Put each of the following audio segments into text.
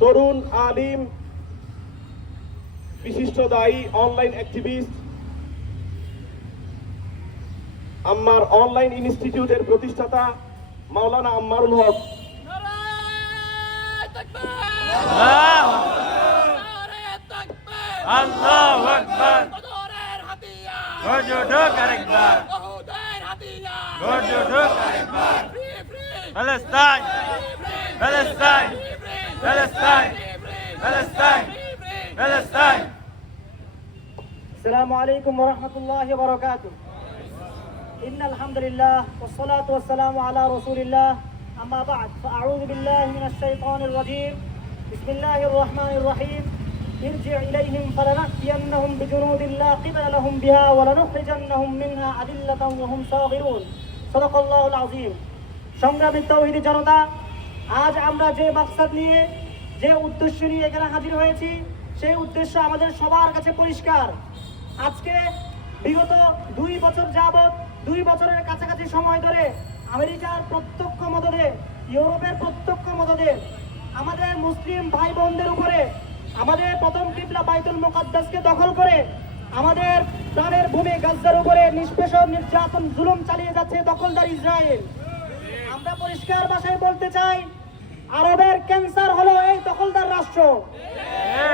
তরুণ আলিম বিশিষ্ট দায়ী online activist আম্মার অনলাইন ইনস্টিটিউটের প্রতিষ্ঠাতা মাওলানা আম্মারুল হক। নারায় তাকবীর! আল্লাহু নারায় তাকবীর আল্লাহু আকবার বদরের হাতিয়ার গর্জে উঠুক আরেকবার ওহুদের হাতিয়ার গর্জে উঠুক আরেকবার ফ্রি ফ্রি ফিলিস্তিন ফিলিস্তিন ফিলিস্তিন ফিলিস্তিন ফিলিস্তিন السلام عليكم ورحمة الله وبركاته إن الحمد لله والصلاة والسلام على رسول الله أما بعد فأعوذ بالله من الشيطان الرجيم بسم الله الرحمن الرحيم ارجع إليهم فلنأتينهم بجنود لا قبل لهم بها ولنخرجنهم منها أذلة وهم صاغرون صدق الله العظيم সংগ্রামী তৌহিদি জনতা আজ আমরা যে মাকসাদ নিয়ে, যে উদ্দেশ্য নিয়ে এখানে হাজির হয়েছি, সেই উদ্দেশ্য আমাদের সবার কাছে পরিষ্কার। আজকে বিগত দুই বছর যাবৎ, দুই বছরের কাছাকাছি সময় ধরে আমেরিকার প্রত্যক্ষ মদদে, ইউরোপের প্রত্যক্ষ মদদে আমাদের মুসলিম ভাই বোনদের উপরে আমাদের প্রথম কিবলা বাইতুল মোকাদ্দাসকে দখল করে আমাদের প্রাণের ভূমি গাজ্জার উপরে নিষ্পেষণ, নির্যাতন, জুলুম চালিয়ে যাচ্ছে দখলদার ইসরায়েল। আমরা পরিষ্কার ভাষায় বলতে চাই আরবের ক্যান্সার হলো এই দখলদার রাষ্ট্র।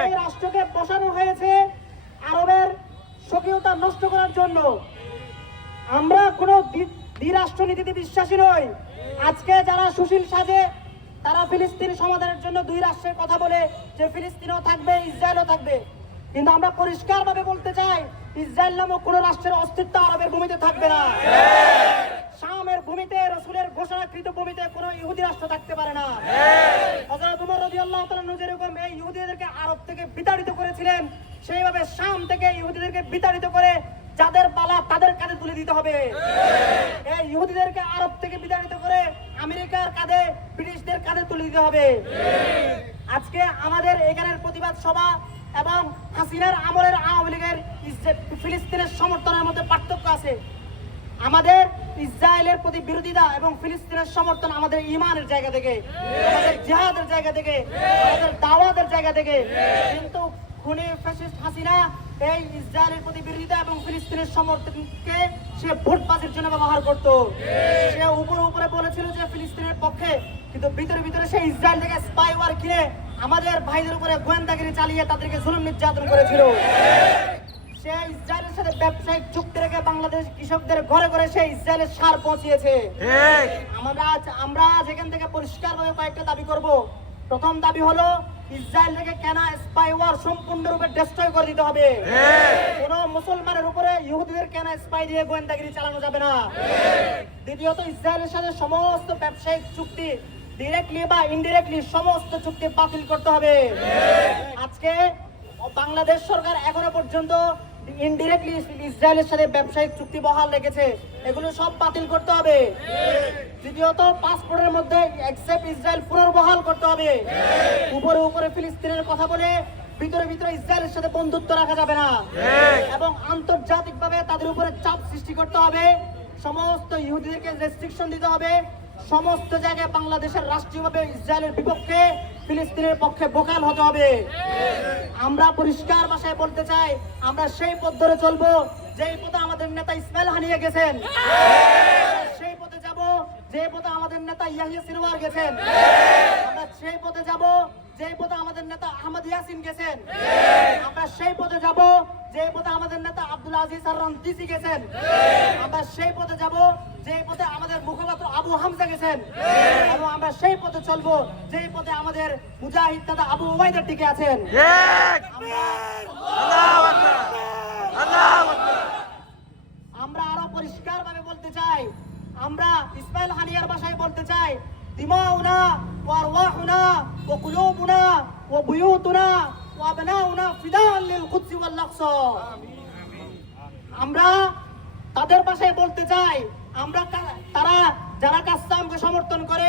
এই রাষ্ট্রকে বসানো হয়েছে আরবের স্বকীয়তা নষ্ট করার জন্য। আমরা কোনো দ্বি- দ্বিরাষ্ট্রনীতিতে বিশ্বাসী নই। আজকে যারা সুশীল সাজে তারা ফিলিস্তিন সমাধানের জন্য দুই রাষ্ট্রের কথা বলে যে ফিলিস্তিনও থাকবে ইসরায়েলও থাকবে। কিন্তু আমরা পরিষ্কারভাবে বলতে চাই ইসরায়েল নামক কোনো রাষ্ট্রের অস্তিত্ব আরবের ভূমিতে থাকবে না। শামের ভূমিতে রসুলের ঘোষণাকৃত ভূমিতে কোনো ইহুদি রাষ্ট্র থাকতে পারে না। হযরত উমর রাদিয়াল্লাহু তাআলা যেরকম এই ইহুদিদেরকে আরব থেকে বিতাড়িত করেছিলেন। সেইভাবে শাম থেকে ইহুদিদেরকে বিতাড়িত করে যাদের পালা তাদের কাঁধে তুলে দিতে হবে। এই ইহুদিদেরকে আরব থেকে বিতাড়িত করে আমেরিকার কাঁধে ব্রিটিশদের কাঁধে তুলে দিতে হবে। আজকে আমাদের এখানের প্রতিবাদ সভা এবং হাসিনার আমলের আওয়ামী লীগের ফিলিস্তিনের সমর্থনের মধ্যে পার্থক্য আছে। আমাদের ইসরায়েলের প্রতি বিরোধিতা এবং ফিলিস্তিনের সমর্থন আমাদের ইমানের জায়গা থেকে, আমাদের জিহাদের জায়গা থেকে, আমাদের দাওয়াতের জায়গা থেকে। কিন্তু খুনি ফ্যাসিস্ট হাসিনা এই ইসরায়েলের প্রতি বিরোধিতা এবং ফিলিস্তিনের সমর্থনকে সে ভোটবাজির জন্য ব্যবহার করত। সে উপরে উপরে বলেছিল যে ফিলিস্তিনের পক্ষে, কিন্তু ভিতরে ভিতরে সে ইসরায়েল থেকে স্পাইওয়ার কিনে আমাদের ভাইদের উপরে গোয়েন্দাগিরি চালিয়ে তাদেরকে জুলুম নির্যাতন করেছিল। সে ইসরায়েলের সাথে ব্যবসায়িক চুক্তি রেখে বাংলাদেশ কৃষকদের ঘরে ঘরে সে ইসরায়েলের সার পৌঁছিয়েছে। আমরা আমরা আজ এখান থেকে পরিষ্কারভাবে কয়েকটা দাবি করব। প্রথম দাবি হলো ইসরায়েল থেকে কেনা স্পাইওয়ার সম্পূর্ণরূপে ডিস্ট্রয় করে দিতে হবে। কোন মুসলমানের উপরে ইহুদিদের কেনা স্পাই দিয়ে গোয়েন্দাগিরি চালানো যাবে না। দ্বিতীয়ত ইসরায়েলের সাথে সমস্ত ব্যবসায়িক চুক্তি ডিরেক্টলি বা ইনডিরেক্টলি সমস্ত চুক্তি বাতিল করতে হবে। আজকে বাংলাদেশ সরকার এখনও পর্যন্ত ইনডিরেক্টলি ইসরায়েলের সাথে ব্যবসায়িক চুক্তি বহাল রেখেছে। এগুলো সব বাতিল করতে হবে। দ্বিতীয়ত, পাসপোর্টের মধ্যে এক্সেপ্ট ইসরায়েল পুনর্বহাল করতে হবে। উপরে উপরে ফিলিস্তিনের কথা বলে ভিতরে ভিতরে ইসরায়েলের সাথে বন্ধুত্ব রাখা যাবে না। এবং আন্তর্জাতিকভাবে তাদের উপরে চাপ সৃষ্টি করতে হবে। সমস্ত ইহুদিদেরকে রেস্ট্রিকশন দিতে হবে। সমস্ত জায়গায় বাংলাদেশের রাষ্ট্রীয়ভাবে ইসরায়েলের বিপক্ষে ফিলিস্তিনের পক্ষে বোকাল হতে হবে। আমরা পরিষ্কার ভাষায় বলতে চাই, আমরা সেই পথ ধরে চলবো যেই পথে আমাদের নেতা ইসমাইল হানিয়ে গেছেন। সেই পথে যাব যে পথে আমাদের নেতা ইয়াহিয়া সিনওয়ার গেছেন। আমরা সেই পথে যাব যে পথে আমাদের নেতা আহমদ ইয়াসিন গেছেন। আমরা সেই পথে যাব যে পথে আমাদের নেতা আব্দুল আজিজ আর রন্তিসি গেছেন। আমরা সেই পথে যাব যে পথে আমাদের মুখপাত্র আবু হামজা গেছেন এবং আমরা সেই পথে চলবো যে পথে আমাদের মুজাহিদ দাদা আবু ওবাইদার টিকে আছেন। আমরা আরও পরিষ্কার ভাবে বলতে চাই আমরা ইসমাইল হানিয়ার ভাষায় বলতে চাই দিমাউনা ওয়া আরওয়াহুনা ওয়া কুলুবুনা ওয়া বুয়ুতুনা ওয়া আবনাউনা ফিদান লিল কুদস ওয়াল আকসা। আমরা তাদের ভাষায় বলতে চাই আমরা তারা যারা কাসসামকে সমর্থন করে,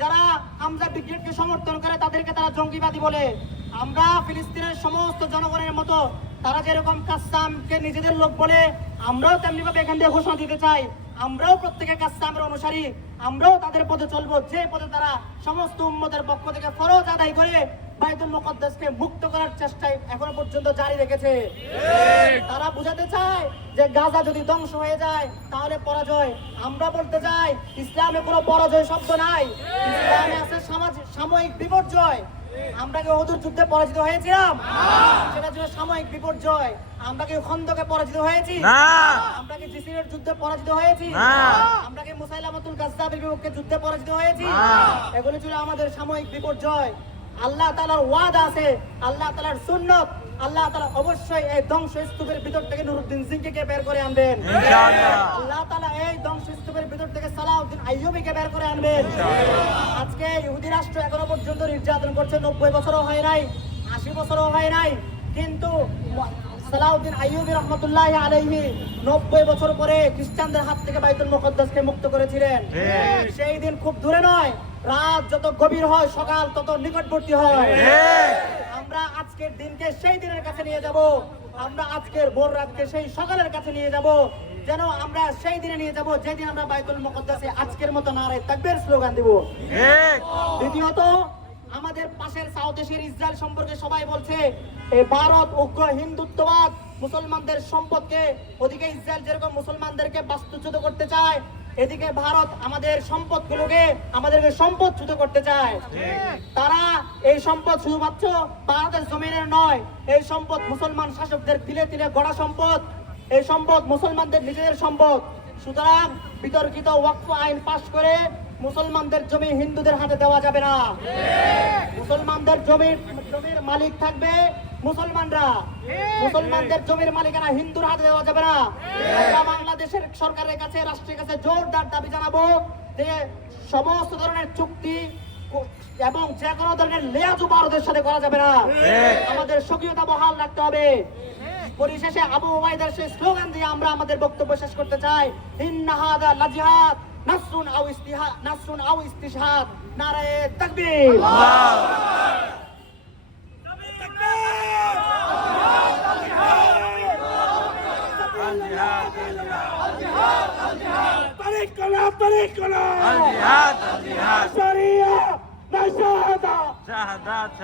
যারা হামজা ব্রিগেডকে সমর্থন করে, তাদেরকে তারা জঙ্গিবাদী বলে। আমরা ফিলিস্তিনের সমস্ত জনগণের মতো, তারা যেরকম কাসসামকে নিজেদের লোক বলে, আমরাও তেমনিভাবে এখান থেকে ঘোষণা দিতে চাই। আমরাও প্রত্যেকে কাসসামের অনুসারী, আমরাও তাদের পথে চলবো। যে পথে তারা সমস্ত উম্মতের পক্ষ থেকে ফরজ আদায় করে বাইতুল মুকদ্দাসকে মুক্ত করার চেষ্টায় এখনও পর্যন্ত জারি রেখেছে। তারা বুঝাতে চায় যে গাজা যদি ধ্বংস হয়ে যায় তাহলে পরাজয়। আমরা বলতে চাই ইসলামে কোনো পরাজয় শব্দ নাই। ইসলামে আছে সামাজিক সাময়িক বিপর্যয়। আমরা কি ওহুদের যুদ্ধে পরাজিত হয়েছিলাম? সেটা ছিল সাময়িক বিপর্যয়। আমরা কি খন্দকে পরাজিত হয়েছি? আমরা কি জিসিরের যুদ্ধে পরাজিত হয়েছি? আমরা কি মুসাইলামাতুল গাজ্জাবের বিপক্ষে যুদ্ধে পরাজিত হয়েছি। এগুলো ছিল আমাদের সাময়িক বিপর্যয়। আল্লাহ তাআলার ওয়াদা আছে আল্লাহ তাআলার সুন্নত আল্লাহ তাআলা অবশ্যই এই ধ্বংস স্তূপের ভিতর থেকে নুরুদ্দিন সিংকে বের করে আনবেন? আল্লাহ তাআলা এই ধ্বংস স্তূপের ভিতর থেকে সালাউদ্দিন আইয়ুবীকে বের করে আনবেন। আজকে ইহুদি রাষ্ট্র এখনও পর্যন্ত নির্যাতন করছে নব্বই বছরও হয় নাই আশি বছরও হয় নাই কিন্তু সালাউদ্দিন আইয়ুবী রহমতুল্লাহ আলাইহি নব্বই বছর পরে খ্রিস্টানদের হাত থেকে বাইতুল মুকদ্দাসকে মুক্ত করেছিলেন। সেই দিন খুব দূরে নয় রাত যত গভীর হয় সকাল তত নিকটবর্তী হয়। আমরা আজকের দিনকে সেই দিনের কাছে নিয়ে যাব। আমরা আজকের ভোর রাতকে সেই সকালের কাছে নিয়ে যাব। যেন আমরা সেই দিনে নিয়ে যাব যেদিন আমরা বাইতুল মুকদ্দাসে আজকের মতো নারায় তাকবীর স্লোগান দিব। ঠিক দ্বিতীয়ত আমাদের পাশের সাউথ এশিয়ার ইসরায়েল সম্পর্কে সবাই বলছে এই ভারত উগ্র হিন্দুত্ববাদ মুসলমানদের সম্পদকে ওদিকে ইসরায়েল যেরকম মুসলমানদেরকে বাস্তুচ্যুত করতে চায় এদিকে ভারত আমাদের সম্পদগুলোকে আমাদেরকে সম্পদ সম্পদচ্যুত করতে চায়। তারা এই সম্পদ শুধুমাত্র ভারতের জমিনের নয়, এই সম্পদ মুসলমান শাসকদের তিলে তিলে গড়া সম্পদ, এই সম্পদ মুসলমানদের নিজেদের সম্পদ। সুতরাং বিতর্কিত ওয়াকফ আইন পাশ করে মুসলমানদের জমি হিন্দুদের হাতে দেওয়া যাবে না। মুসলমানদের জমির জমির মালিক থাকবে মুসলমানরা মুসলমানদের জমির মালিকানা হিন্দুর হাতে দেওয়া যাবে না। আমরা বাংলাদেশের সরকারের কাছে রাষ্ট্রের কাছে জোরদার দাবি জানাব যে সমস্ত ধরনের চুক্তি এবং যে কোনো ধরনের লেয়াজু ভারতের সাথে করা যাবে না। আমাদের স্বকীয়তা বহাল রাখতে হবে। পরিশেষে আবু ওবাইদার সেই স্লোগান দিয়ে আমরা আমাদের বক্তব্য শেষ করতে চাই। ইন্না হাদা লাজিহাদ নাসরুন আও ইস্তিহা নাসরুন আও ইস্তিশহাদ নারায়ে তাকবীর। আল জিহাদ শরিয়া না শাহাদা। শাহাদাত